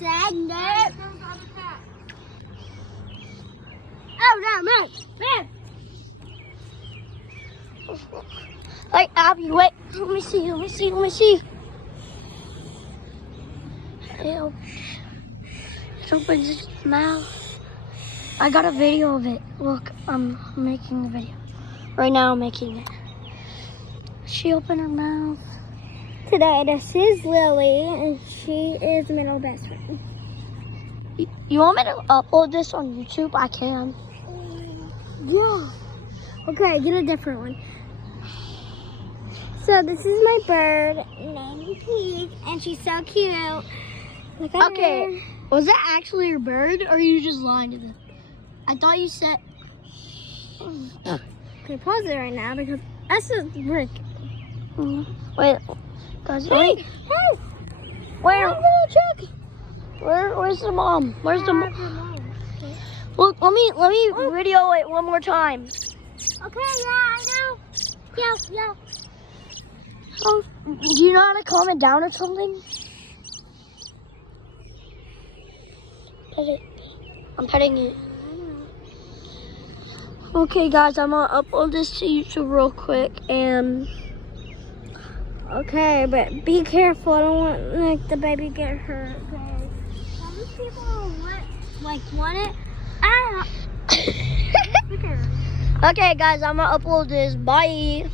said no. Oh no, man. Hey, Abby, wait. Let me see. It opens its mouth. I got a video of it. Look, I'm making the video. Right now, I'm making it. She opened her mouth. Today, this is Lily, and she is my little best friend. You want me to upload this on YouTube? I can. Yeah. Okay, get a different one. So this is my bird named Peach, and she's so cute. Look at Okay, her. was that actually your bird, or are you just lying to them? I thought you said... Okay, pause it right now because that's a brick. Wait, guys, Hey! Where's the mom? Where's the mom? Well, let me video it one more time. Okay, yeah, I know. Yeah. Oh, do you know how to calm it down or something? Pet it. I'm petting it. Okay, guys, I'm gonna upload this to YouTube real quick, and Okay, but be careful. I don't want the baby get hurt. Okay. Some people want it. Ah. okay, guys, I'm gonna upload this. Bye.